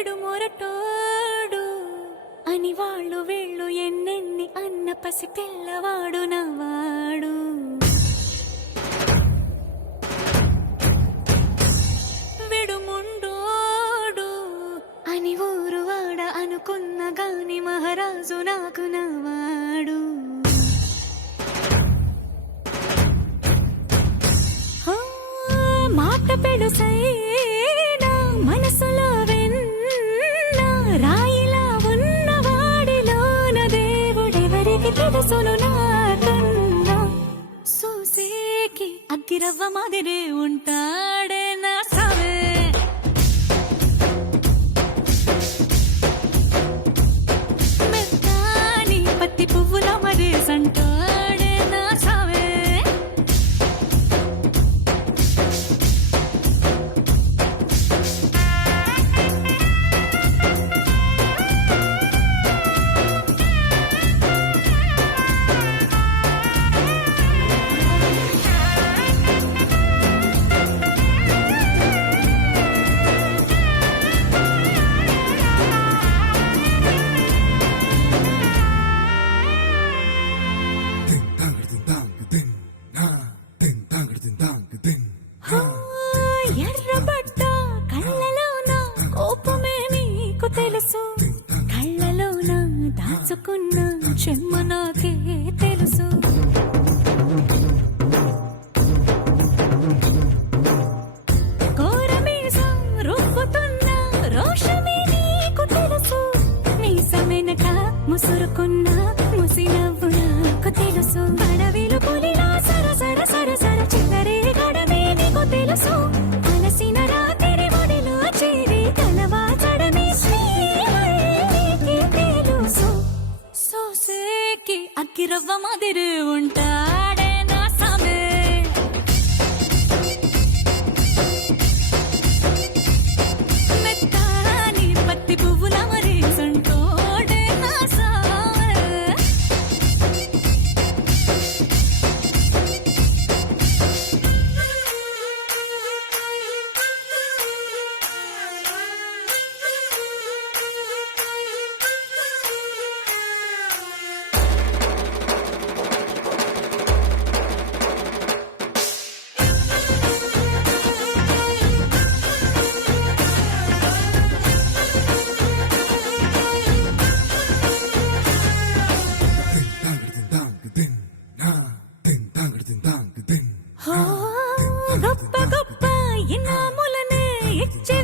విడు మొరటోడు అని వాళ్ళు వీళ్ళు ఎన్నెన్ని అన్న పసి పిల్లవాడు నవ్వాడు. విడు ముండోడు అని ఊరు వాడ అనుకున్న గాని మహారాజు నాకు నవ్వాడు. మాట పెడుసైనా మనసులో వెన్న రాయిలా ఉన్నవాడిలోన దేవుడెవరికి తెలుసును నాకన్నా. సూసేకి అగ్గిరవ్వ మాదిరే ఉంటాడే నా సావే. మెత్తాని పత్తి పువ్వుల మరేసంటాడే నా సావే. ఎర్రబడ్డ కళ్ళలోన కోపమే నీకు తెలుసు, కళ్ళలోన దాచుకున్న చెమ్మ నాకే తెలుసు. కోరమీసం రుబ్బుతున్న రోషమే నీకు తెలుసు, మీసమెనక ముసురుకున్న ముసినవ్వు నాకు తెలుసు. అడవిలు పులిలా సరసర సరసర చిల్లరే గడమే నీకు తెలుసు, అలసిన రాత్రి ఒడిలో చేరి కలవాచడమే శ్రీహరికి తెలుసు. సోసేకి అగ్గిరవ్వ మాదిరి ఉంటాడే నా సామే. మెత్తాని పత్తి పువ్వుల మరేసంటోడే నా సామే. గొప్ప గొప్ప ఇనాములనే ఇచ్చే